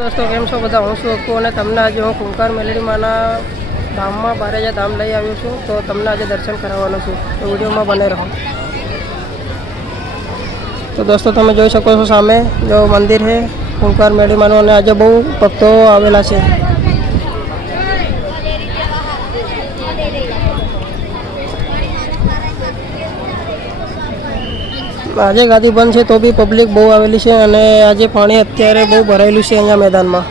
दोस्तों केम छो बधा हूँ छुं अक्कू अने तमने आज हूँ खूंखार मेलडी माना धाम में बारेजा धाम लई आव्यो छुं। तो तमने आज दर्शन कराववानो छुं, तो विडियो में बने रहो। तो दोस्तों तमे जोई शको छो सामे जो मंदिर है खूंखार मेलडी मानु अने आज बहु भक्तो आवेला छे। आज गादी बंद है तो भी पब्लिक बहु आवेली है अने आज पानी अत्यारे बहु भरायेलुं छे अहींया मैदान में।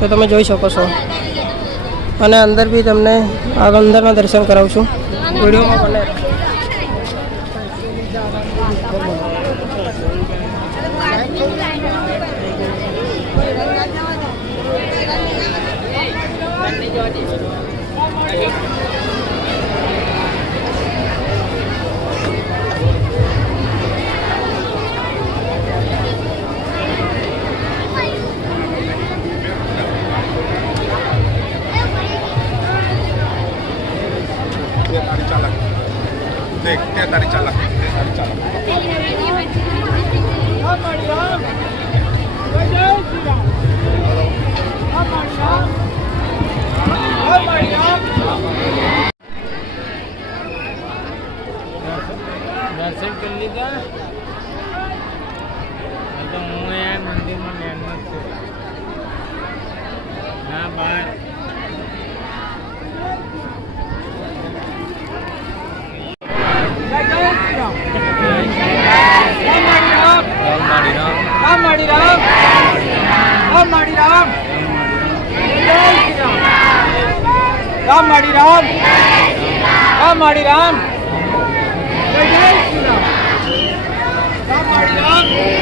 तो तमे जोई शको छो अने अंदर भी तमने अंदरना दर्शन करावुं छुं, विडियो में बने रहो। देख त्या तारी चालक दर्शन कर लीजिए। तो मुँह है मंदिर में लैंडमार्क से ना बाहर राम